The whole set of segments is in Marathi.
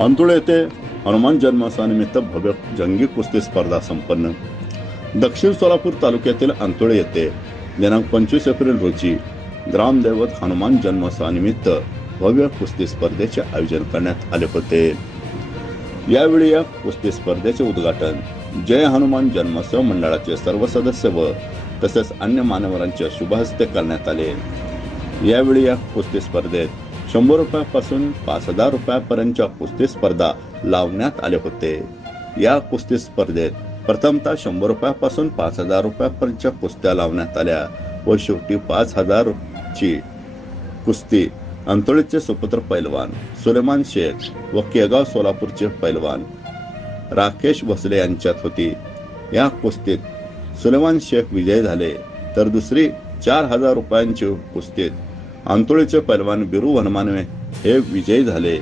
अंतुळे येथे हनुमान जन्मोत्सवानिमित्त भव्य जंगी कुस्ती स्पर्धा संपन्न. दक्षिण सोलापूर तालुक्यातील अंतुळे येथे दिनांक 25 एप्रिल रोजी ग्रामदैवत हनुमान जन्मोत्सवानिमित्त भव्य कुस्ती स्पर्धेचे आयोजन करण्यात आले होते. यावेळी या कुस्ती स्पर्धेचे उद्घाटन जय हनुमान जन्मोत्सव मंडळाचे सर्व सदस्य व तसेच अन्य मान्यवरांच्या शुभ हस्ते करण्यात आले. यावेळी या कुस्ती स्पर्धेत 100 रुपयापासून 5,000 रुपयापर्यंतच्या कुस्ती स्पर्धा लावण्यात आले होते. या कुस्ती स्पर्धेत प्रथमतः 100 रुपयापासून 5,000 रुपयापर्यंतच्या कुस्त्या लावण्यात आल्या व शेवटी 5,000 ची कुस्ती अंतुळीचे सुपुत्र पैलवान सुलेमान शेख व केगाव सोलापूरचे पैलवान राकेश भोसले यांच्यात होती. या कुस्तीत सुलेमान शेख विजयी झाले तर दुसरी 4,000 रुपयांची कुस्तीत अंतुळीचे पैलवान बिरू वनमानवे हे विजयी झाले.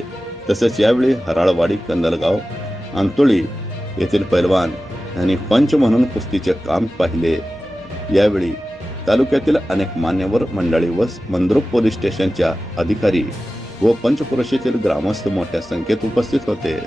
तसेच यावेळी हराळवाडी कंदलगाव अंतुळी येथील पैलवान यांनी पंच म्हणून कुस्तीचे काम पाहिले. यावेळी तालुक्यातील अनेक मान्यवर मंडळी व मंद्रुप पोलीस स्टेशनच्या अधिकारी व पंचक्रोशीतील ग्रामस्थ मोठ्या संख्येत उपस्थित होते.